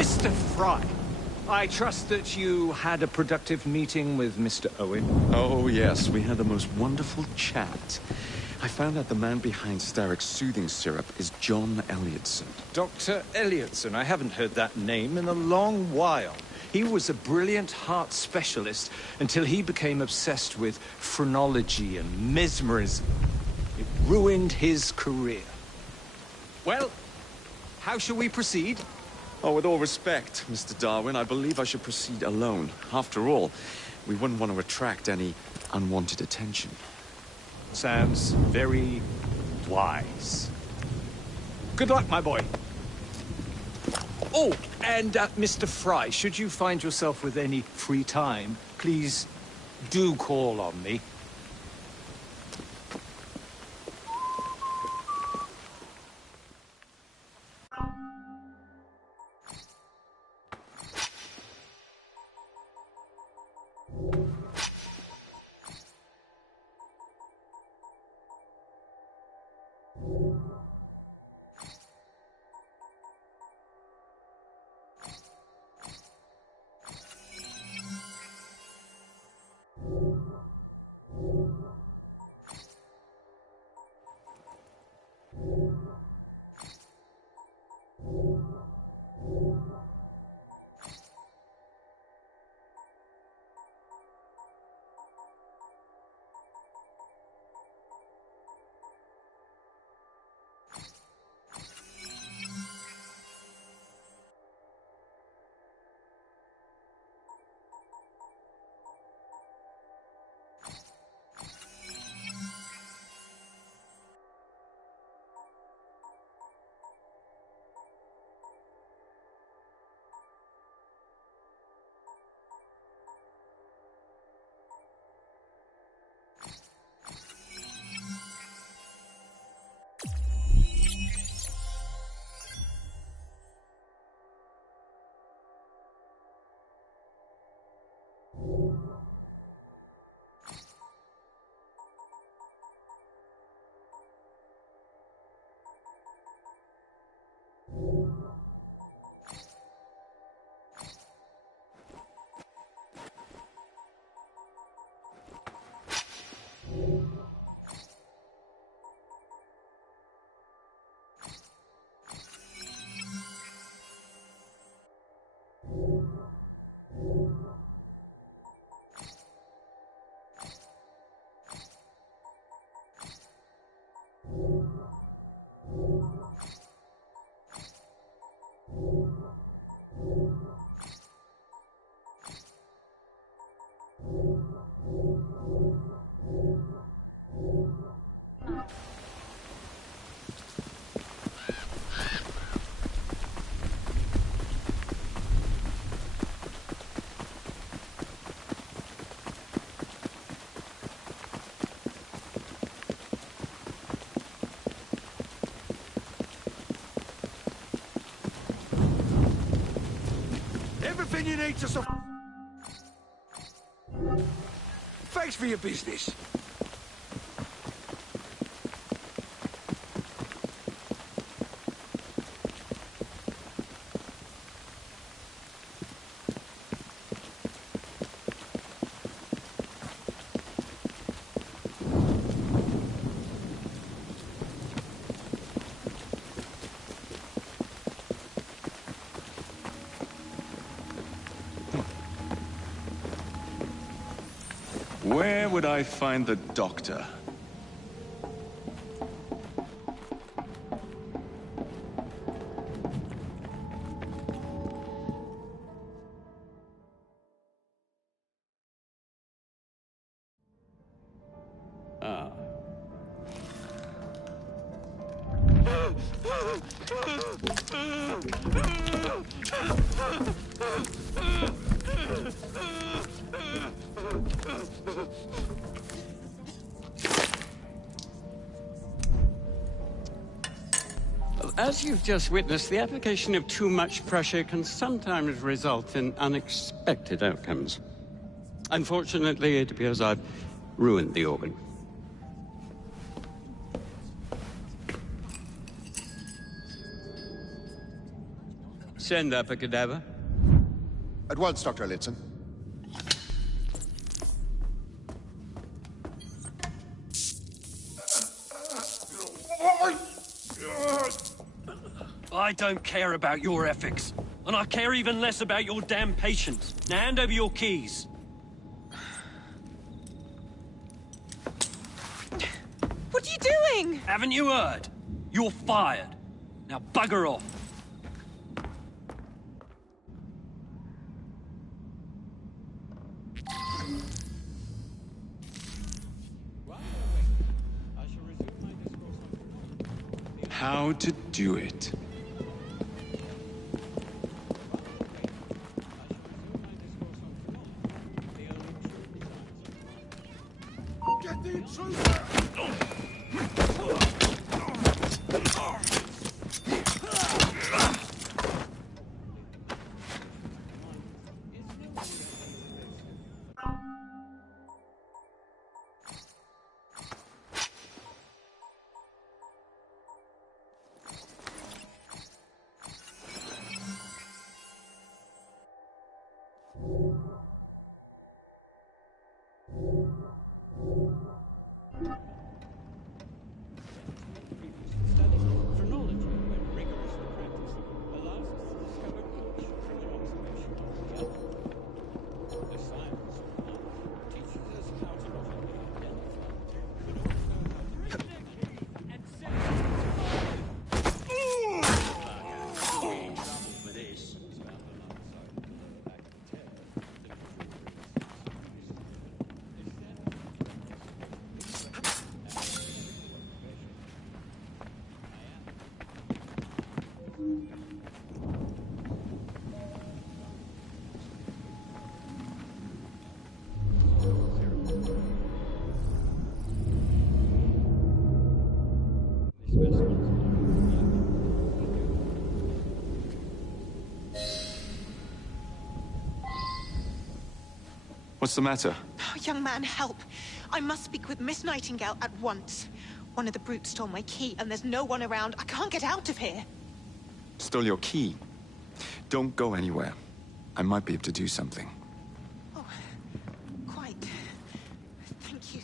Mr. Fry, I trust that you had a productive meeting with Mr. Owen. Oh, yes, we had the most wonderful chat. I found out the man behind Starrick's soothing syrup is John Elliotson. Dr. Elliotson, I haven't heard that name in a long while. He was a brilliant heart specialist until he became obsessed with phrenology and mesmerism. It ruined his career. Well, how shall we proceed? Oh, with all respect, Mr. Darwin, I believe I should proceed alone. After all, we wouldn't want to attract any unwanted attention. Sounds very wise. Good luck, my boy. Oh, and Mr. Fry, should you find yourself with any free time, please do call on me. Anything you need to support. Thanks for your business. Where would I find the doctor? As you've just witnessed, the application of too much pressure can sometimes result in unexpected outcomes. Unfortunately, it appears I've ruined the organ. Send up a cadaver. At once, Dr. Elliotson. I don't care about your ethics. And I care even less about your damn patients. Now hand over your keys. What are you doing? Haven't you heard? You're fired. Now bugger off. How to do it. Get the intruder! What's the matter? Oh, young man, help. I must speak with Miss Nightingale at once. One of the brutes stole my key, and there's no one around. I can't get out of here. Stole your key. Don't go anywhere. I might be able to do something. Oh, quite. Thank you.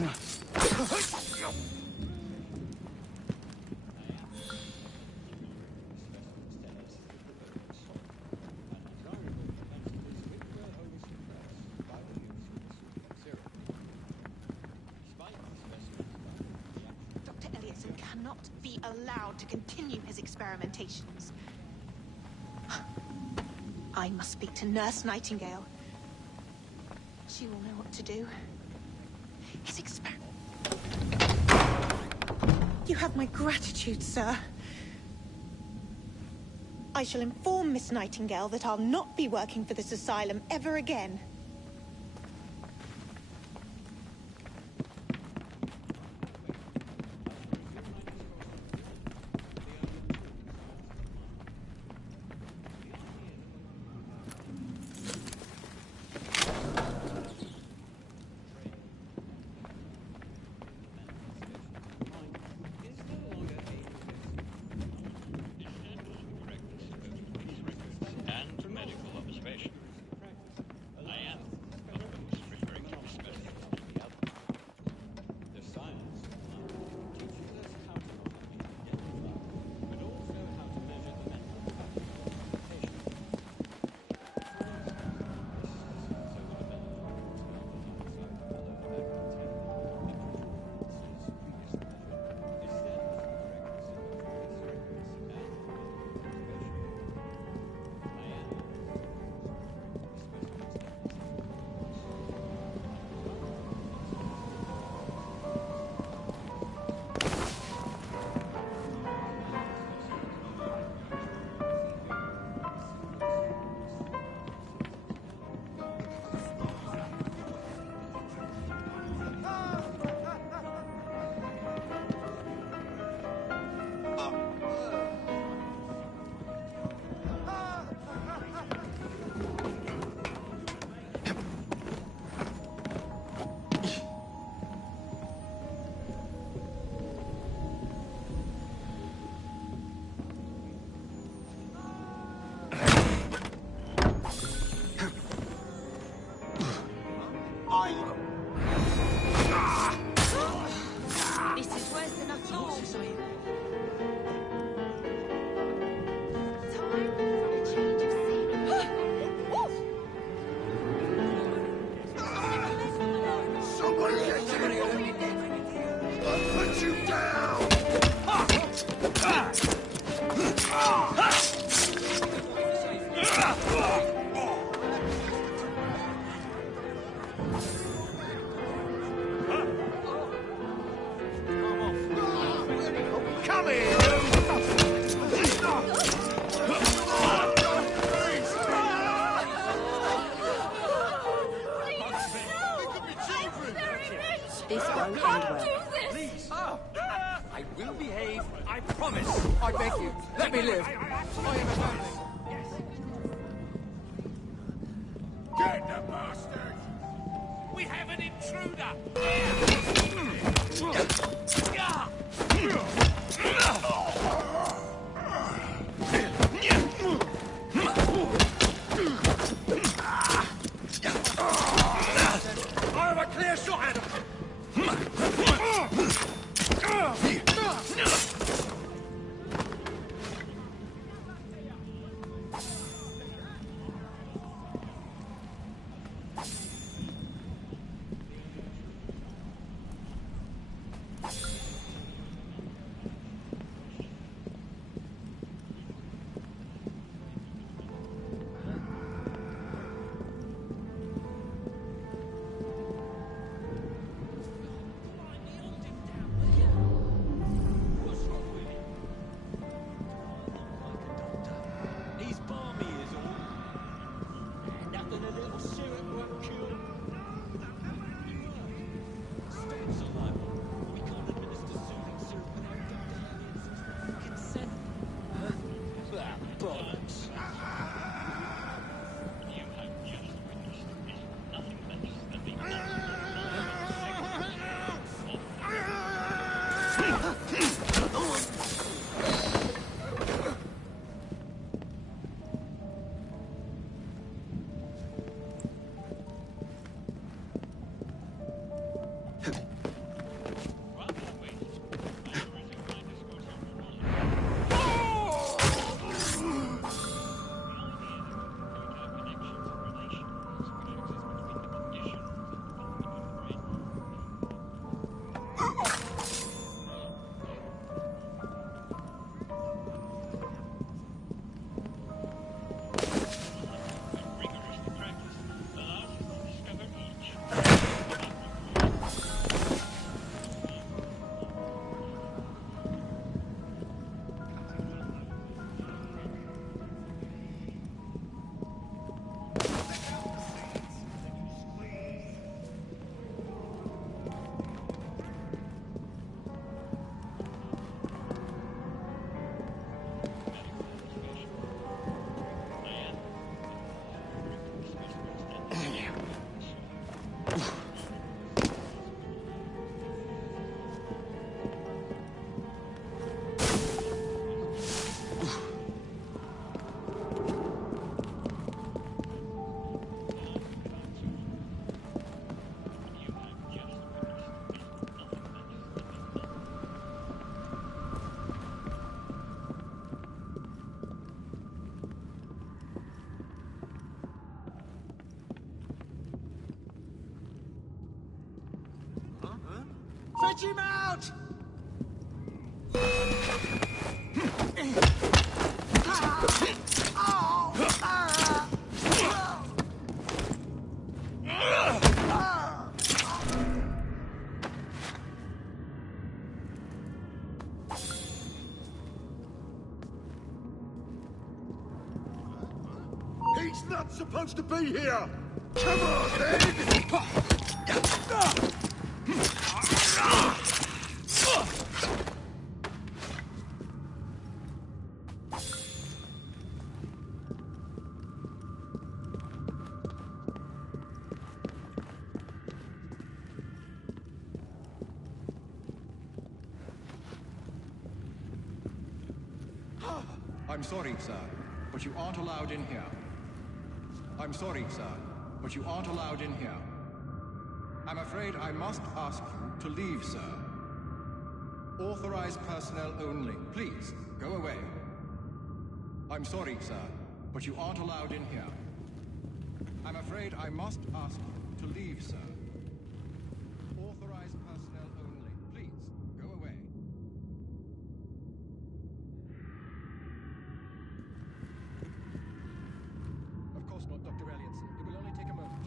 Dr. Elliotson cannot be allowed to continue his experimentations. I must speak to Nurse Nightingale. She will know what to do. His experiment... You have my gratitude, sir. I shall inform Miss Nightingale that I'll not be working for this asylum ever again. This won't end well. Please. I will behave, I promise. I beg you, let me live. I am a man. Get the bastard! We have an intruder! I have a clear shot at him! Fetch him out! He's not supposed to be here! Come on, then! I'm sorry, sir, but you aren't allowed in here. I'm sorry, sir, but you aren't allowed in here. I'm afraid I must ask you to leave, sir. Authorized personnel only. Please, go away. I'm sorry, sir, but you aren't allowed in here. I'm afraid I must ask you to leave, sir. Authorized personnel only. Please, go away. Of course not, Dr. Elliotson. It will only take a moment.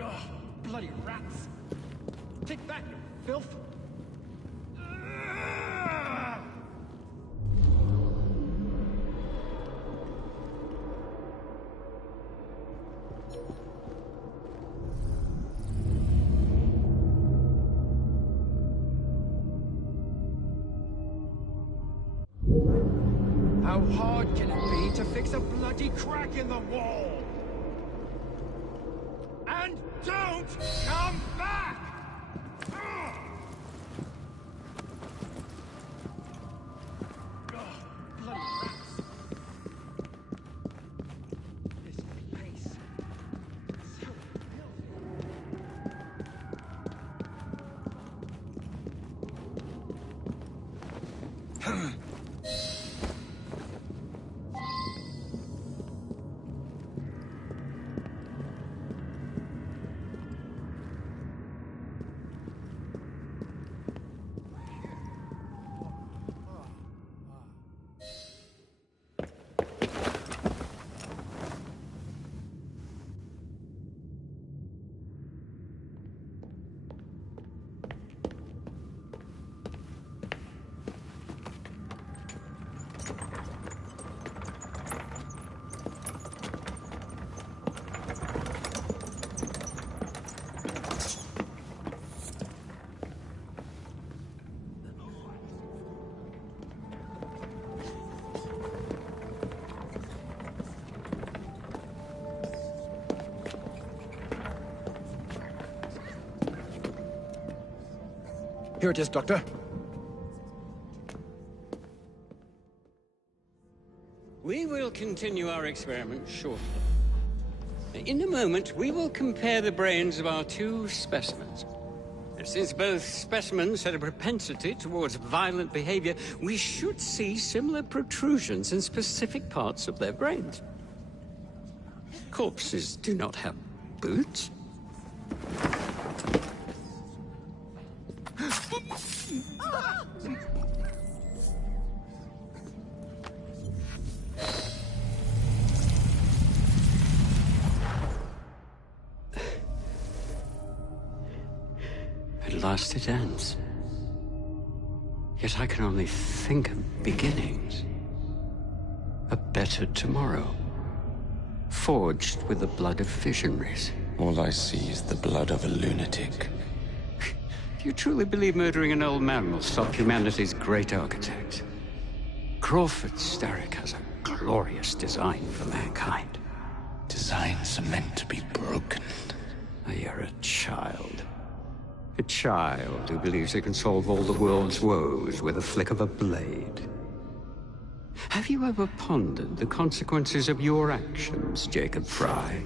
Ugh, bloody rats! Take that, you filth! How hard can it be to fix a bloody crack in the wall? And don't come back! Ugh, bloody rats. This place. So filthy. Here it is, Doctor. We will continue our experiment shortly. In a moment, we will compare the brains of our two specimens. Since both specimens had a propensity towards violent behavior, we should see similar protrusions in specific parts of their brains. Corpses do not have boots. At last it ends. Yet I can only think of beginnings. A better tomorrow. Forged with the blood of visionaries. All I see is the blood of a lunatic. Do you truly believe murdering an old man will stop humanity's great architect? Crawford Starrick has a glorious design for mankind. Designs are meant to be broken. You're a child. A child who believes it can solve all the world's woes with a flick of a blade. Have you ever pondered the consequences of your actions, Jacob Fry?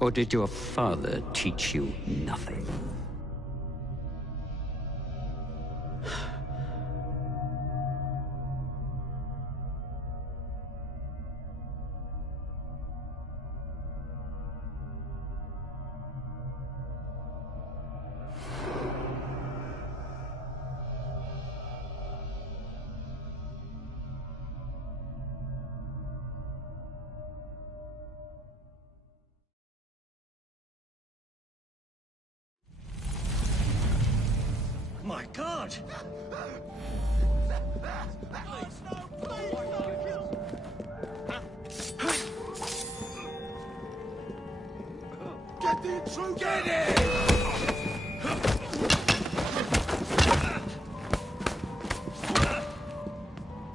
Or did your father teach you nothing? can't! Get the intruder! Get it!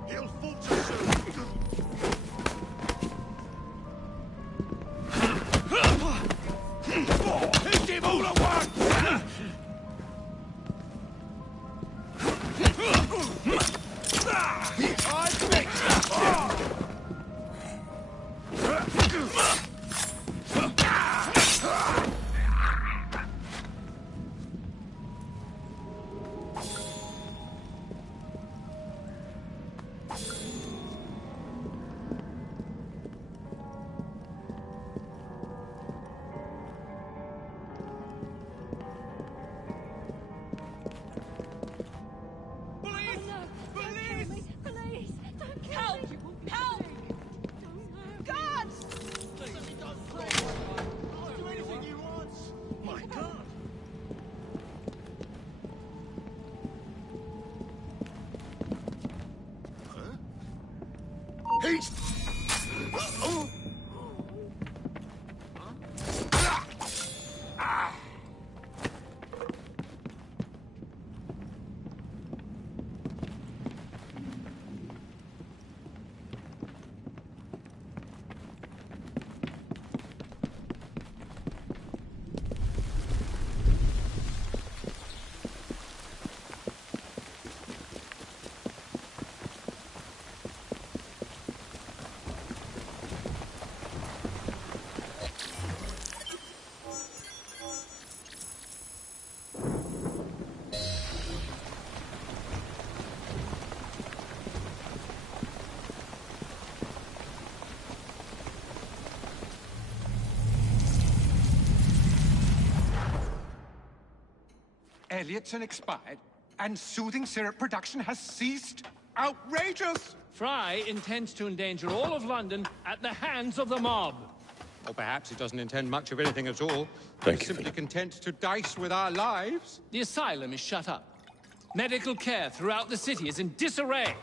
He'll falter soon! Hit him all at once! I fixed it! Elliotson expired, and soothing syrup production has ceased? Outrageous! Fry intends to endanger all of London at the hands of the mob. Or perhaps he doesn't intend much of anything at all. Thank He's you, simply Philip. content to dice with our lives. The asylum is shut up. Medical care throughout the city is in disarray.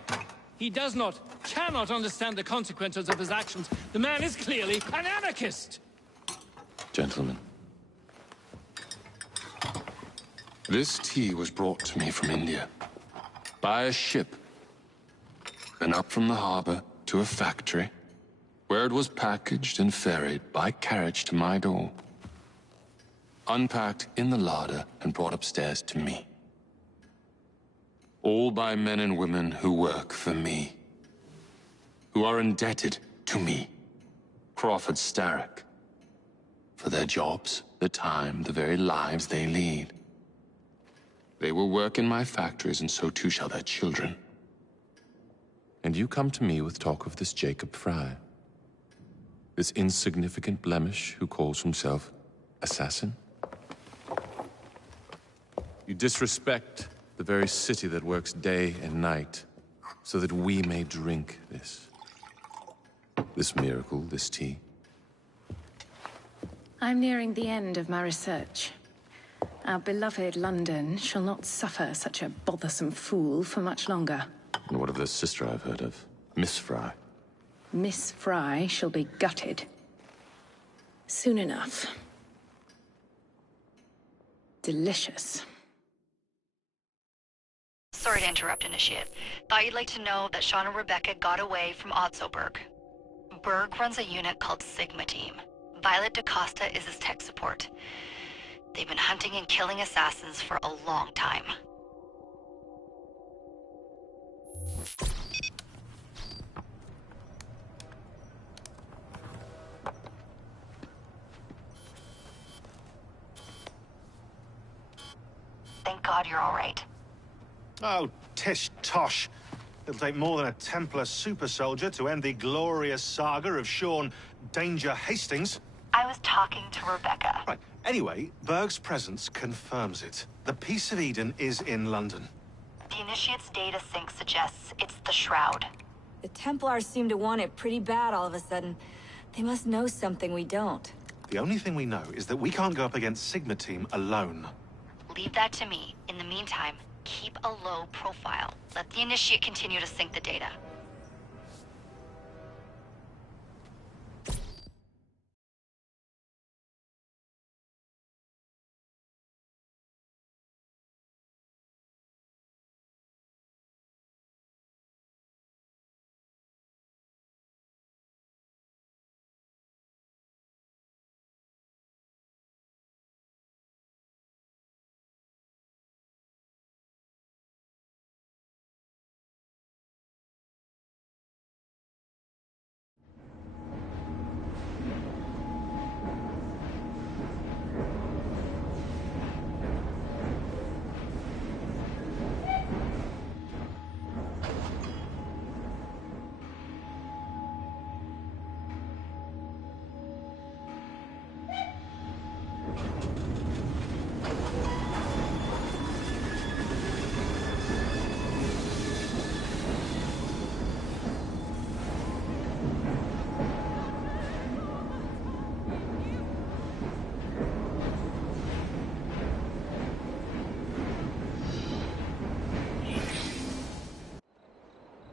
He cannot understand the consequences of his actions. The man is clearly an anarchist! Gentlemen. This tea was brought to me from India. By a ship. Then up from the harbor to a factory, where it was packaged and ferried by carriage to my door. Unpacked in the larder and brought upstairs to me. All by men and women who work for me. Who are indebted to me, Crawford Starrick. For their jobs, the time, the very lives they lead. They will work in my factories, and so too shall their children. And you come to me with talk of this Jacob Fry. This insignificant blemish who calls himself assassin? You disrespect the very city that works day and night, so that we may drink this miracle, this tea. I'm nearing the end of my research. Our beloved London shall not suffer such a bothersome fool for much longer. And what of the sister I've heard of, Miss Fry? Miss Fry shall be gutted. Soon enough. Delicious. Sorry to interrupt, Initiate. Thought you'd like to know that Sean and Rebecca got away from Otzoberg. Berg runs a unit called Sigma Team. Violet DaCosta is his tech support. They've been hunting and killing assassins for a long time. Thank God you're all right. Oh, tish tosh. It'll take more than a Templar super soldier to end the glorious saga of Sean Danger Hastings. I was talking to Rebecca. Right. Anyway, Berg's presence confirms it. The Peace of Eden is in London. The Initiate's data sync suggests it's the Shroud. The Templars seem to want it pretty bad all of a sudden. They must know something we don't. The only thing we know is that we can't go up against Sigma Team alone. Leave that to me. In the meantime, keep a low profile. Let the Initiate continue to sync the data.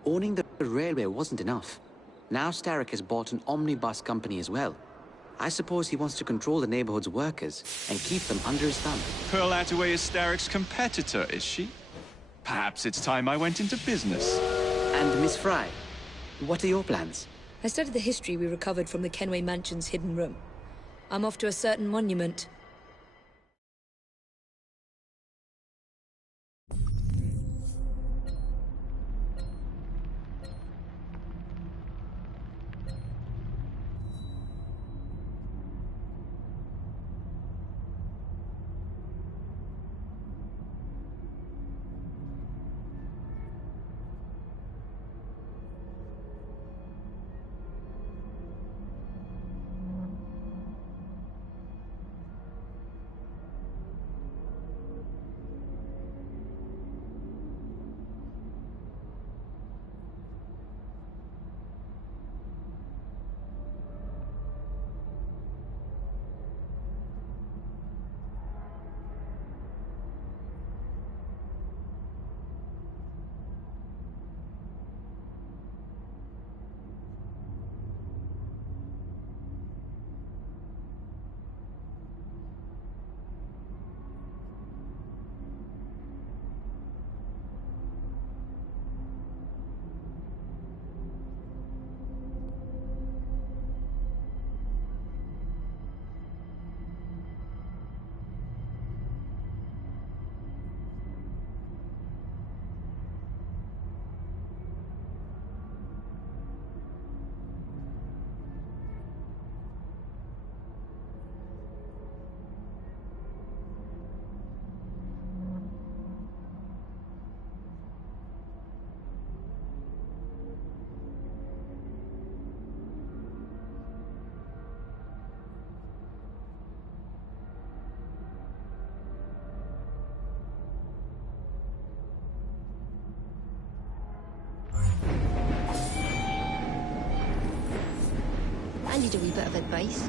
Owning the railway wasn't enough. Now Starrick has bought an omnibus company as well. I suppose he wants to control the neighborhood's workers and keep them under his thumb. Pearl Attaway is Starrick's competitor, is she? Perhaps it's time I went into business. And Miss Fry, what are your plans? I studied the history we recovered from the Kenway Mansion's hidden room. I'm off to a certain monument. I need a wee bit of advice.